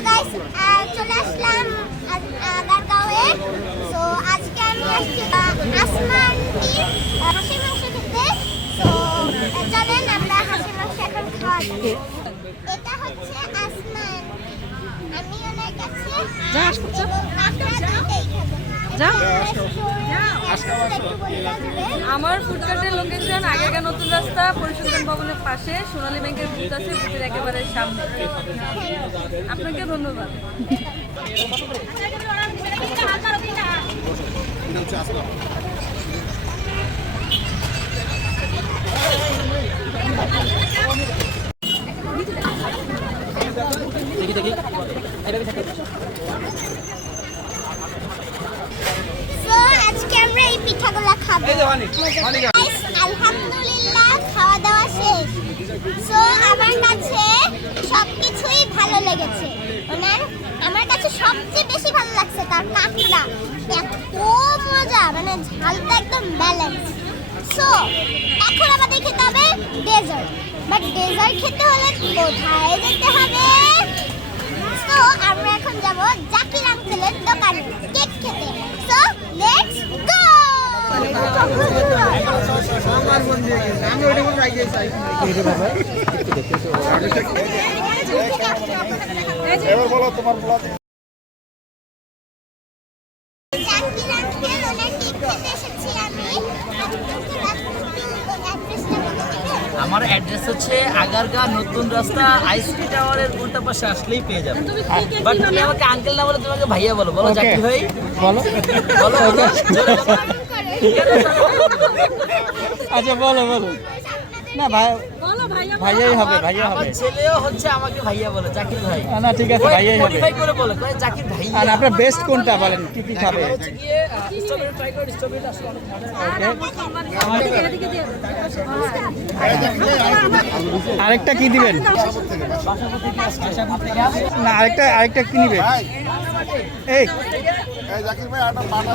Guys চলে আসলাম আগারগাঁওয়ে তো আজকে আমি আসছি আসমানটি আহ, মাংস খেতে তো চলেন আমরা হাঁসির মাংস এখন খাওয়া এটা হচ্ছে আসমান। আমি ওনার কাছে যা, হাঁস আমার ফুডকার্টের লোকেশন আগেকার নতুন রাস্তা পরিশোধন ভবনের পাশে সোনালী ব্যাংকের বুথ আছে বুথের একেবারে সামনে। আপনাকে ধন্যবাদ। So, আজকে আমরা এই পিঠাগুলো খাব। আলহামদুলিল্লাহ খাওয়া দাওয়া শেষ। সো আমার কাছে সবকিছুই ভালো লেগেছে। ওনার আমার কাছে সবচেয়ে বেশি ভালো লাগছে তার কাঁকড়া। এত মজা মানে ঝালটা একদম ব্যালেন্স সো এখন আমাদের খেতে হবে ডেজার্ট বাট ডেজার্ট খেতে হলে কোথায় যেতে হবে? সো আমরা এখন যাব জাকির আঙ্কেলের দোকানে। কেক খেতে। সো লেটস গো এবার বলো তোমার বলা আমার অ্যাড্রেস হচ্ছে আগারগা নতুন রাস্তা আইসিটি টাওয়ারের উল্টা পাশে আসলেই পেয়ে যাবে। বাট তুমি আমাকে আঙ্কেল না বলে তোমাকে ভাইয়া বলো। বলো জাকির ভাই। বলো। বলো। আচ্ছা বলো বলো। না ভাই ভাইয়া ভাইয়াই হবে ভাইয়া হবে। ছেলেও হচ্ছে আমাকে ভাইয়া বলে জাকির ভাই। না, না ঠিক আছে ভাইয়াই হবে। মডিফাই করে বলে কয় জাকির ভাই আর আপনার বেস্ট কোনটা বলেন কি কি খাবে? হচ্ছে গিয়ে স্ট্রবেরি ট্রাই করে স্ট্রবেরি আসলে অনেক মজা আরেকটা কি দিবেন? না আরেকটা আরেকটা কি নিবে ভাই। এই। এই জাকির ভাই আটা পাটা